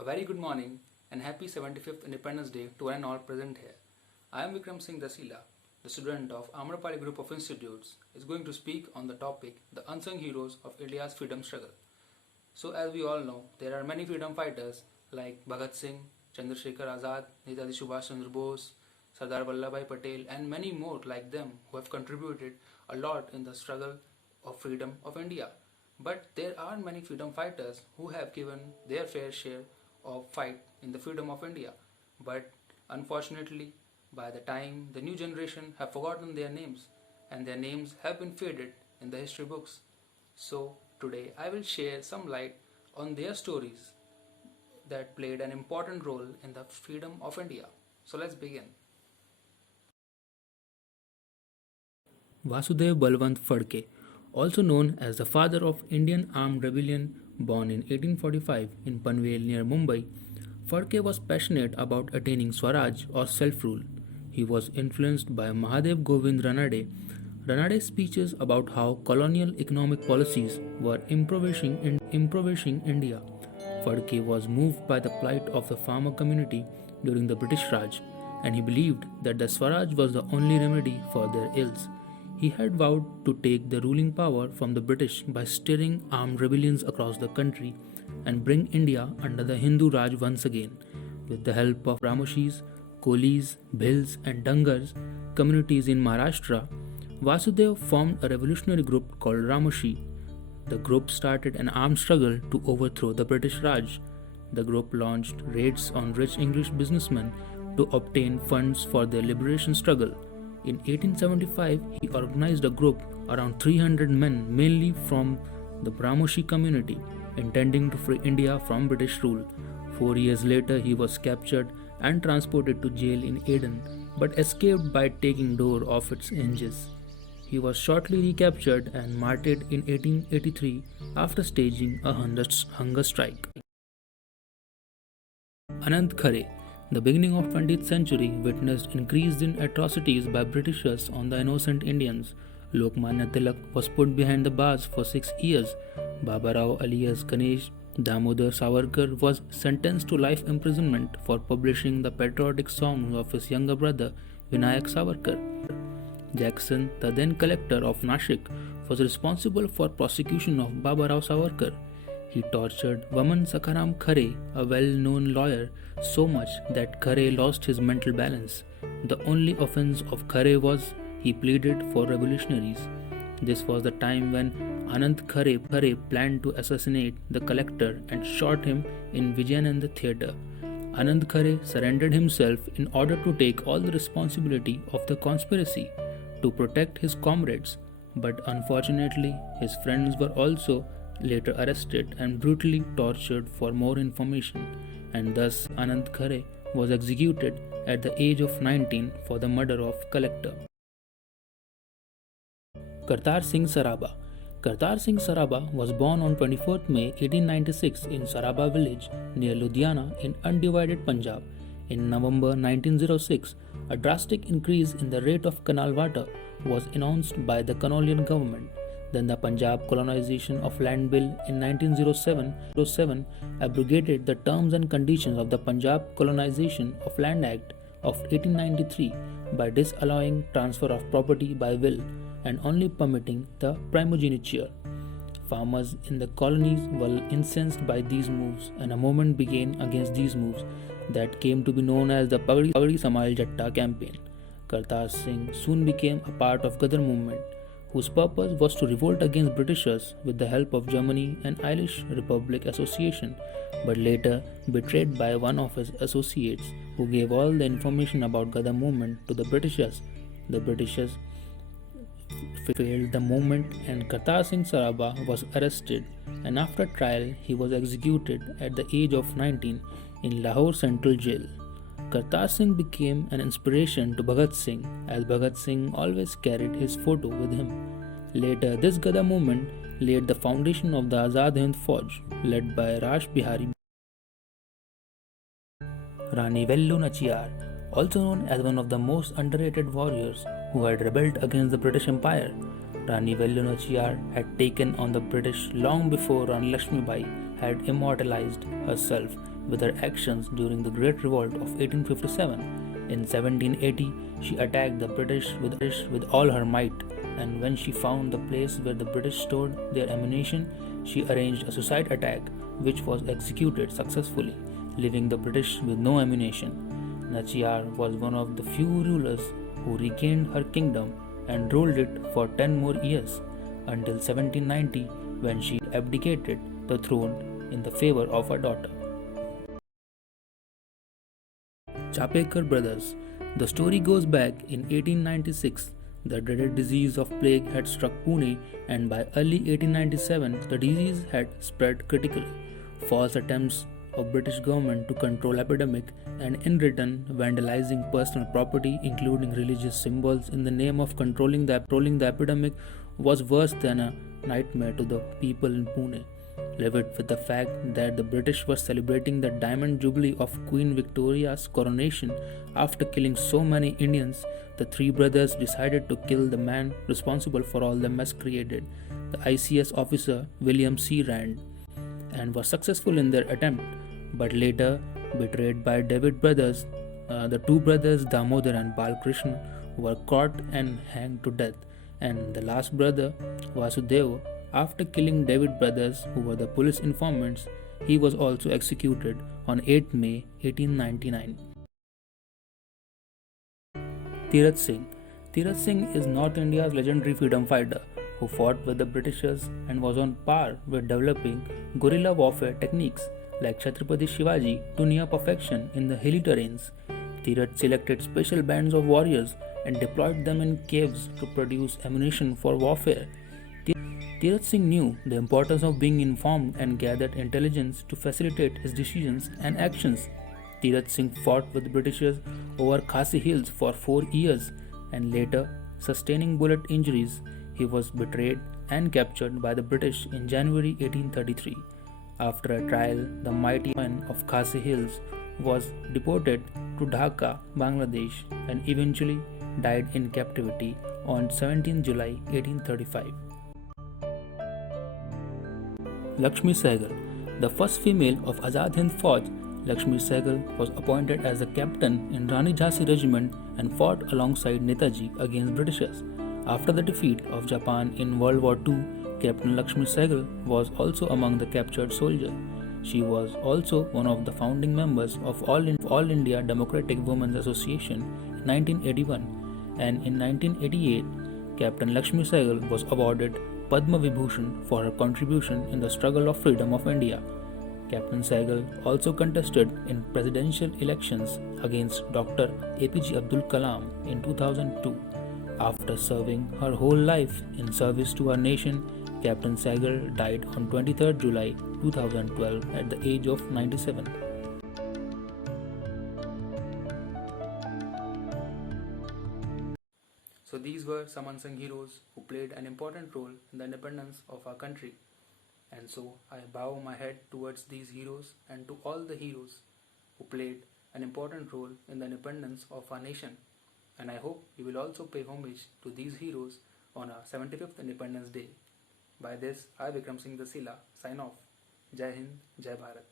A very good morning and happy 75th Independence Day to one and all present here. I am Vikram Singh Dasila, the student of Amrapali Group of Institutes, is going to speak on the topic The Unsung Heroes of India's Freedom Struggle. So as we all know, there are many freedom fighters like Bhagat Singh, Chandrasekhar Azad, Netaji Subhash Chandra Bose, Sardar Vallabhbhai Patel and many more like them who have contributed a lot in the struggle of freedom of India. But there are many freedom fighters who have given their fair share of fight in the freedom of India. But unfortunately, by the time the new generation have forgotten their names and their names have been faded in the history books. So today I will share some light on their stories that played an important role in the freedom of India. So let's begin. Vasudev Balwant Phadke, also known as the father of Indian Armed Rebellion, born in 1845 in Panvel near Mumbai, Phadke was passionate about attaining Swaraj or self-rule. He was influenced by Mahadev Govind Ranade. Ranade's speeches about how colonial economic policies were impoverishing India. Phadke was moved by the plight of the farmer community during the British Raj, and he believed that the Swaraj was the only remedy for their ills. He had vowed to take the ruling power from the British by stirring armed rebellions across the country and bring India under the Hindu Raj once again. With the help of Ramoshis, Kolis, Bhils, and Dangars communities in Maharashtra, Vasudev formed a revolutionary group called Ramoshi. The group started an armed struggle to overthrow the British Raj. The group launched raids on rich English businessmen to obtain funds for their liberation struggle. In 1875, he organized a group around 300 men, mainly from the Brahmoshi community, intending to free India from British rule. 4 years later, he was captured and transported to jail in Aden, but escaped by taking door off its hinges. He was shortly recaptured and martyred in 1883 after staging a hunger strike. Anand Khare. The beginning of 20th century witnessed increase in atrocities by Britishers on the innocent Indians. Lokmanya Tilak was put behind the bars for 6 years. Baba Rao alias Ganesh Damodar Savarkar was sentenced to life imprisonment for publishing the patriotic songs of his younger brother Vinayak Savarkar. Jackson, the then collector of Nashik, was responsible for prosecution of Baba Rao Savarkar. He tortured Vaman Sakaram Khare, a well-known lawyer, so much that Khare lost his mental balance. The only offense of Khare was he pleaded for revolutionaries. This was the time when Anand Khare planned to assassinate the collector and shot him in Vijayananda Theatre. Anand Khare surrendered himself in order to take all the responsibility of the conspiracy to protect his comrades, but unfortunately his friends were also later arrested and brutally tortured for more information, and thus Anand Khare was executed at the age of 19 for the murder of collector. Kartar Singh Saraba. Kartar Singh Saraba was born on 24th May 1896 in Saraba village near Ludhiana in undivided Punjab. In November 1906, a drastic increase in the rate of canal water was announced by the colonial government. Then the Punjab Colonization of Land Bill in 1907 abrogated the terms and conditions of the Punjab Colonization of Land Act of 1893 by disallowing transfer of property by will and only permitting the primogeniture. Farmers in the colonies were incensed by these moves, and a movement began against these moves that came to be known as the Pagdi Samal Jatta campaign. Kartar Singh soon became a part of Ghadar movement, whose purpose was to revolt against Britishers with the help of Germany and Irish Republic Association, but later betrayed by one of his associates who gave all the information about Ghadar movement to the Britishers. The Britishers failed the movement and Kartar Singh Saraba was arrested, and after trial he was executed at the age of 19 in Lahore Central Jail. Kartar Singh became an inspiration to Bhagat Singh, as Bhagat Singh always carried his photo with him. Later, this Ghadar movement laid the foundation of the Azad Hind Fauj, led by Rash Bihari. Rani Vellu Nachiyar, also known as one of the most underrated warriors who had rebelled against the British Empire. Rani Vellu Nachiyar had taken on the British long before Rani Lakshmibai had immortalized herself with her actions during the Great Revolt of 1857. In 1780, she attacked the British with all her might, and when she found the place where the British stored their ammunition, she arranged a suicide attack which was executed successfully, leaving the British with no ammunition. Nachiyar was one of the few rulers who regained her kingdom and ruled it for 10 more years, until 1790 when she abdicated the throne in the favor of her daughter. Chapekar brothers. The story goes back in 1896. The dreaded disease of plague had struck Pune, and by early 1897 the disease had spread critically. False attempts of British government to control epidemic, and in return vandalizing personal property including religious symbols in the name of controlling the epidemic was worse than a nightmare to the people in Pune. Livid with the fact that the British were celebrating the Diamond Jubilee of Queen Victoria's coronation after killing so many Indians, the three brothers decided to kill the man responsible for all the mess created, the ICS officer William C. Rand, and were successful in their attempt, but later betrayed by David brothers. The two brothers Damodar and Balkrishna were caught and hanged to death, and the last brother Vasudeva, after killing David brothers, who were the police informants, he was also executed on 8 May 1899. Tirath Singh. Tirath Singh is North India's legendary freedom fighter who fought with the Britishers and was on par with developing guerrilla warfare techniques like Chhatrapati Shivaji to near perfection in the hilly terrains. Tirath selected special bands of warriors and deployed them in caves to produce ammunition for warfare. Tirath Singh knew the importance of being informed and gathered intelligence to facilitate his decisions and actions. Tirath Singh fought with Britishers over Khasi Hills for 4 years, and later, sustaining bullet injuries, he was betrayed and captured by the British in January 1833. After a trial, the mighty man of Khasi Hills was deported to Dhaka, Bangladesh, and eventually died in captivity on 17 July 1835. Lakshmi Sehgal. The first female of Azad Hind Fauj, Lakshmi Sehgal was appointed as the captain in Rani Jhansi regiment and fought alongside Netaji against Britishers. After the defeat of Japan in World War II, Captain Lakshmi Sehgal was also among the captured soldiers. She was also one of the founding members of All India Democratic Women's Association in 1981, and in 1988, Captain Lakshmi Sehgal was awarded Padma Vibhushan for her contribution in the struggle of freedom of India. Captain Sehgal also contested in presidential elections against Dr. APJ Abdul Kalam in 2002. After serving her whole life in service to her nation, Captain Sehgal died on 23rd July 2012 at the age of 97. So these were some unsung heroes who played an important role in the independence of our country. And so I bow my head towards these heroes and to all the heroes who played an important role in the independence of our nation. And I hope you will also pay homage to these heroes on our 75th Independence Day. By this, I, Vikram Singh Dasila, sign off. Jai Hind, Jai Bharat.